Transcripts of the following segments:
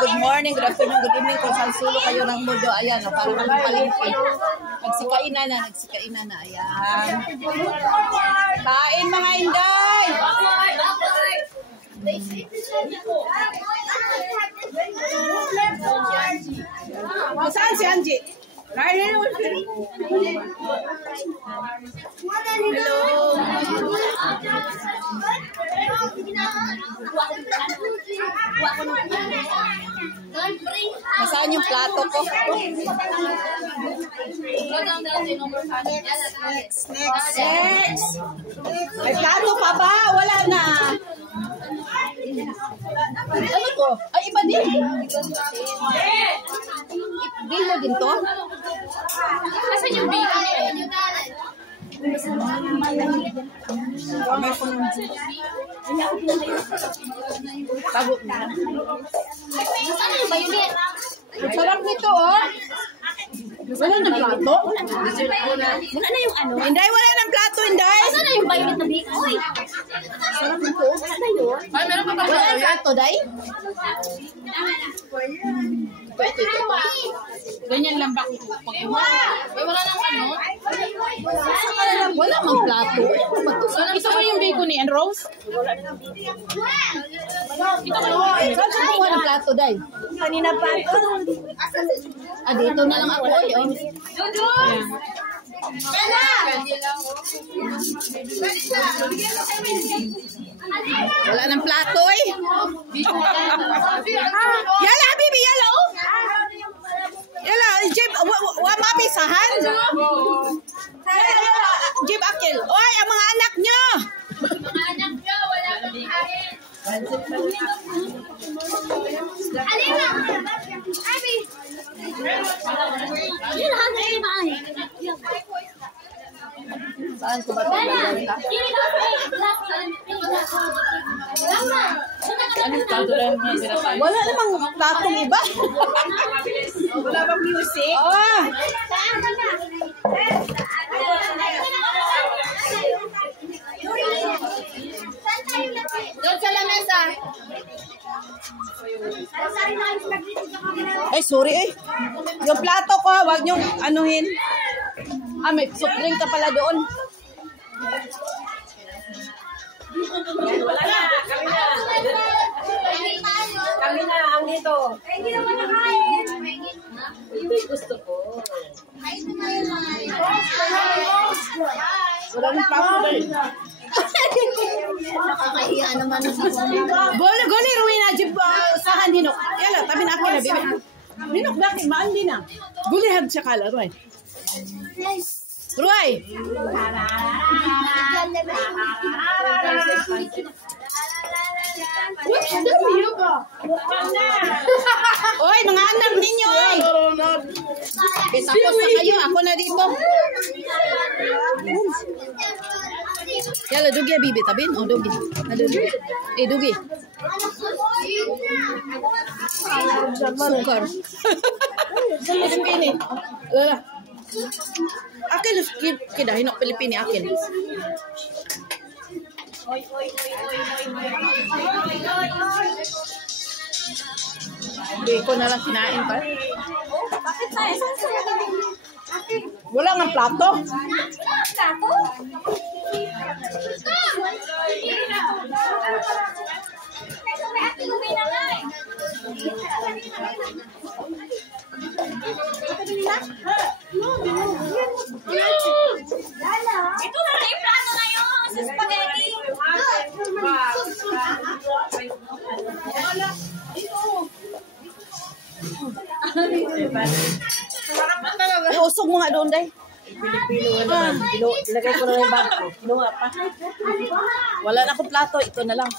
good morning, good afternoon, good evening kung saan sulo kayo ng mundo. Ayan, para kami palengke. Nagsikainan na. Ayan. Kain mga Inday! Saan si Angie? Hello. Nasaan yung plato ko? Next. May plato pa ba? Wala na. Ano to? Ay, iba din. Bino din to? Asan yung bino? Tago na. Saan yung bayunin? Sarap nito, oh. Wala ng plato? Wala na yung ano? Inday, wala ng plato, Inday. Saan na yung bayunin na big? Uy! Sarap nito. Wala na yun? Ay, meron pa ba? Wala ng plato, Day? Ganyan lang ba? Wala nang ano? Wala mang plato. Ito ba yung bacon ni Rose? Saan siya kumuha ng plato, Day? Kanina pa ito. Dito na lang ako. Wala ng plato, eh. Yala, bibi, yala, oh. Yala, Jib, mapisahan. Jib, Akil. Oy, ang mga anak nyo. Wala pang kain. Alina! Abi! Yun, hanggang na ay. Saan ko ba ito? Wala namang platong iba. Wala bang music? Oh. Doon sa lamesa. Ay, sorry eh. Yung plato ko, wag niyong anuhin. May soft drink ka pala doon. Wala na, kami na ang dito. Hindi naman nakain. Ito gusto ko. Wala nang plato doon. Nakakahiya naman ang Goli, Ruina, Jib, sahan hinok. Yala, tabi na ako na, bibi. Hinok, bakit? Maandi na. Guli, hag siya kala, Roy. Roy! Oy, mga anak ninyo, oy! Tapos na kayo, ako na dito. Yala, dugi, bibi, tabin. O, dugi. Dugi. Sukar. Pilipini. Lala. Akin, kita, hinok Pilipini, akin. Hindi ko na lang kinain pa. Bakit tayo? Wala nga plato. Plato? Ito na lang yung plato na yun sa spaghetti. Ay, usog mo nga doon, Day. Pilipino naman. Ilagay ko na yung bangko. Kinuha pa. Wala na akong plato. Ito na lang.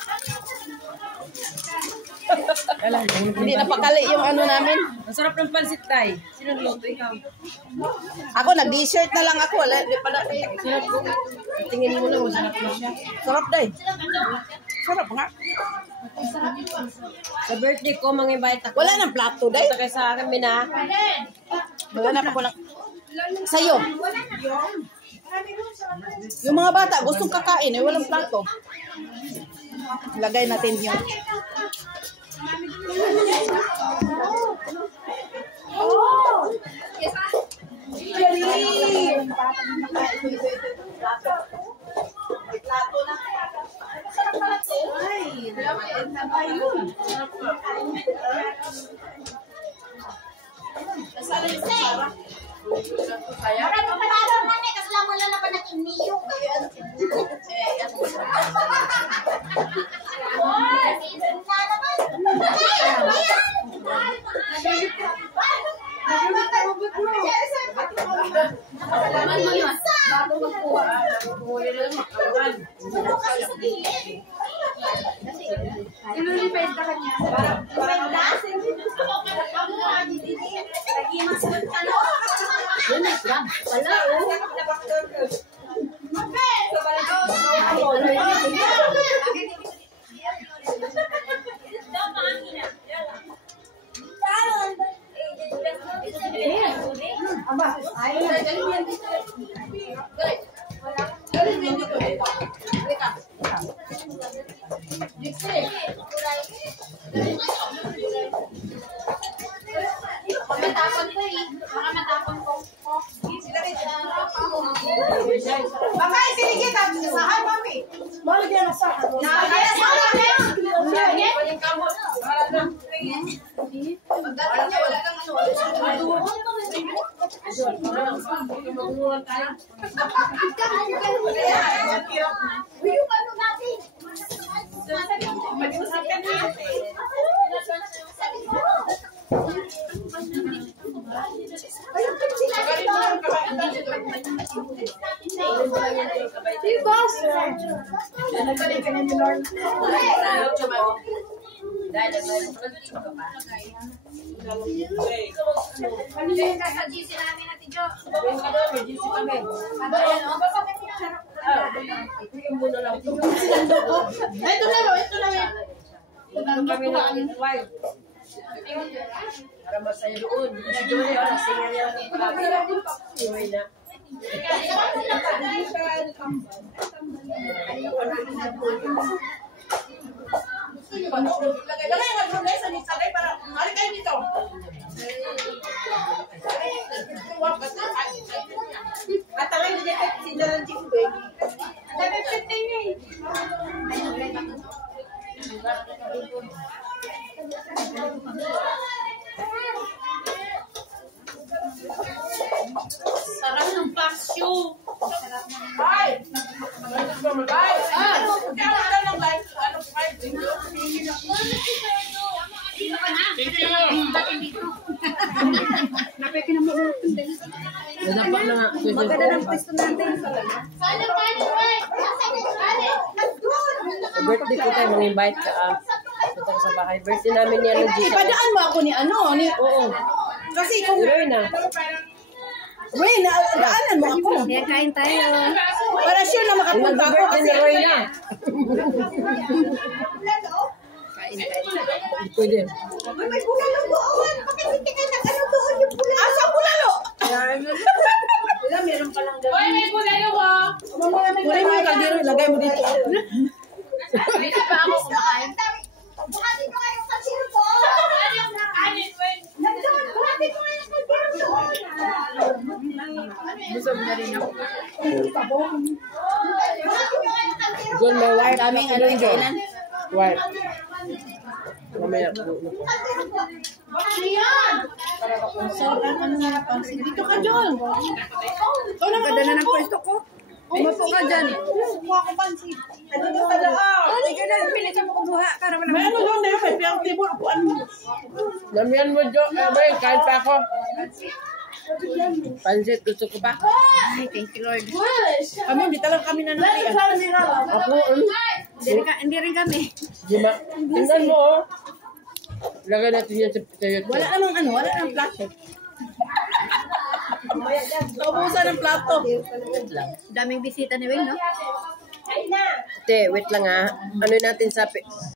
Hindi na pakali yung ano namin. Ang sarap ng pansit, Tay. Sino nagluto? Ikaw. Ako, nag-dessert na lang ako. Wala, di pa na. Sarap ko. Tingin mo lang, masarap na siya. Sarap, Day. Sarap nga. Sa birthday ko, mga invite ako. Wala nang plato, Day. Ito kayo sa akin, Mina. Maghanap ako lang. Sa'yo. Yung mga bata, gustong kakain, eh, walang plato. Lagay natin yun. Para papadalo man eh, kasi lang wala na ba nag-iniyok? Wala, oh. Bakay, sige kita. Saan, mami? Balik yan sa akin. Para masaya doon. Si Joy, singer niya lang yung Joy na. Sarap ng pasyo. Nadapa na nga. Maganda ng pwesto natin. Birthday ko tayo, mag-invite ka. Punta ka sa bahay. Birthday namin yan ng Gcash. Ipadaan mo ako ni ano. Oo. Kasi kung... Roy na. Wait, daanan mo ako. Kaya kain tayo. Para sure na makapunta ako Mag-birthday kasi... ni Roy na. Pwede. May bulalo doon. Bakit hindi ka nag-ano doon yung bulalo? Asa bulalo? Wala, meron pa lang Hoy, may bulalo ko. Kunin mo yung kaldero, ilagay mo dito. Dito pa ako kumakain. Buhatin ko ngayong kaldero ko. Ano yung nakain, Gwen? Nandun, buhatin ko ngayong kaldero doon. Busog na rin ako. Doon may wife. Daming ano yung kainan. Wife. Mamaya. Sarap ang ano nga pa. Dito ka, John. Ikaw na Ganda na ng pwesto ko. Umapo ka dyan. Kuha ko pansit. Ano doon sa loob? Sige na, pilit mo kumuha. Para May wala ano doon na yun. May piyang table. Upuan mo. Namihan mo, Jo. Boy, kain pa ako. Pansit, gusto ko pa. Ay, thank you Lord. Kami, hindi talaga kami nanatian. Ako, Hindi rin kami. Jima. Tingnan mo, oh. Lagay natin yan sa YouTube. Wala namang ano, wala namang plato. Naubusan ng plato. Daming bisita ni Will, no? Te, wait lang ah. Ano natin sa